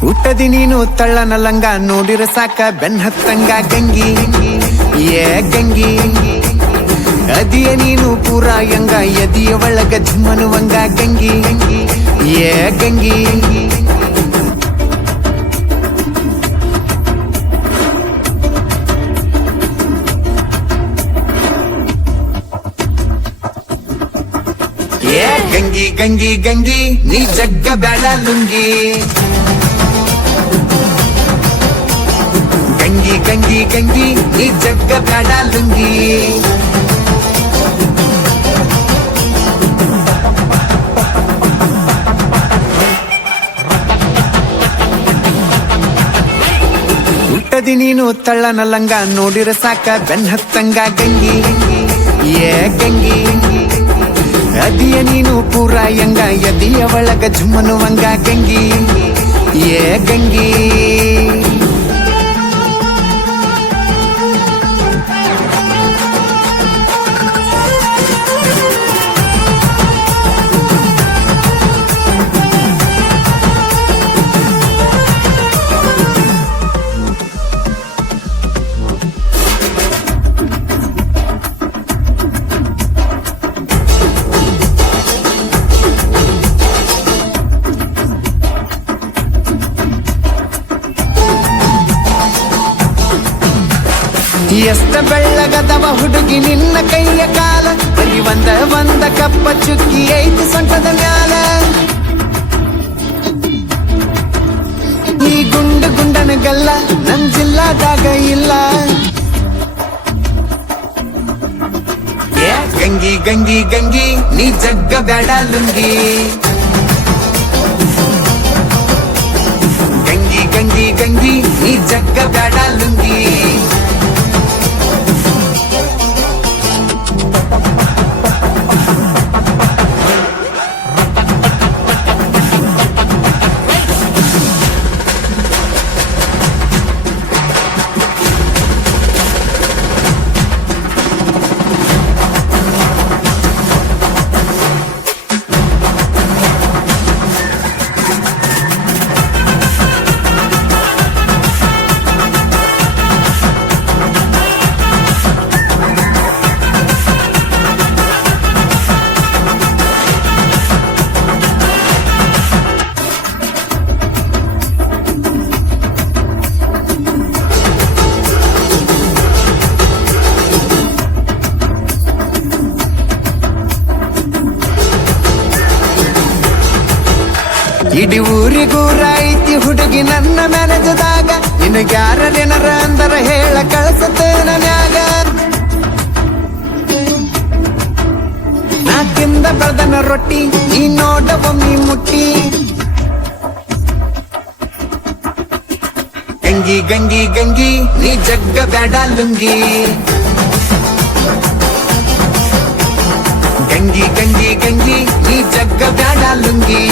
ಹುಟ್ಟದಿ ನೀನು ತಳ್ಳನ ಲಂಗ ನೋಡಿರ ಸಾಕ ಬೆನ್ ಹತ್ತಂಗ ಗಂಗಿ ಏ ಗಂಗಿ ಅದಿಯ ನೀನು ಪೂರ ಯಂಗ ಎದಿಯ ಒಳಗ ಝುಮ್ಮನುವಂಗ ಗಂಗಿ ಏ ಗಂಗಿ ಏ ಗಂಗಿ ಗಂಗಿ ಗಂಗಿ ನೀ ಜಗ್ಗ ಬ್ಯಾಡ ಲುಂಗಿ ಗಂಗಿ ಗಂಗಿ ಗಂಗಿ ನೀ ಜಗ್ಗ ಬ್ಯಾಡ ಲುಂಗಿ ಹುಟ್ಟದಿ ನೀನು ತಳ್ಳನ ಲಂಗ ನೋಡಿರ ಸಾಕ ಬೆನ್ ಹತ್ತಂಗ ಗಂಗಿ ಏ ಗಂಗಿ ಅದಿಯ ನೀನು ಪೂರ ಯಂಗ ಎದಿಯ ಒಳಗ ಝುಮ್ಮನುವಂಗ ಗಂಗಿ ಏ ಗಂಗಿ ಎಷ್ಟ ಬೆಳ್ಳಗದವ ಹುಡುಗಿ ನಿನ್ನ ಕೈಯ ಕಾಲ ಬರೀ ಒಂದ ಕಪ್ಪ ಚುಕ್ಕಿ ಐತಿ ಸೊಂಟದ ಮ್ಯಾಲ ಈ ಗುಂಡನ ಗಲ್ಲ ನನ್ ಜಿಲ್ಲಾದಾಗ ಇಲ್ಲ ಗಂಗಿ ಗಂಗಿ ಗಂಗಿ ನೀ ಜಗ್ಗ ಬ್ಯಾಡ ಲುಂಗಿ ಗಂಗಿ ಗಂಗಿ ಗಂಗಿ ನೀ ಜಗ್ಗ ಬ್ಯಾಡ ಲುಂಗಿ ಇಡೀ ಊರಿಗೂರ ಐತಿ ಹುಡುಗಿ ನನ್ನ ಮೆನಜದಾಗ ನಿನಗ್ಯಾರ ನೆನರ ಅಂದರ ಹೇಳ ಕಳಸತೇನ ಮ್ಯಾಗ ನಾಕಿಂದ ಬೆಳ್ದನ ರೊಟ್ಟಿ ನೀ ನೋಡ ಒಮ್ಮಿ ಮುಟ್ಟಿ ಗಂಗಿ ಗಂಗಿ ಗಂಗಿ ನೀ ಜಗ್ಗ ಬ್ಯಾಡ ಲುಂಗಿ ಗಂಗಿ ಗಂಗಿ ಗಂಗಿ ನೀ ಜಗ್ಗ ಬ್ಯಾಡ ಲುಂಗಿ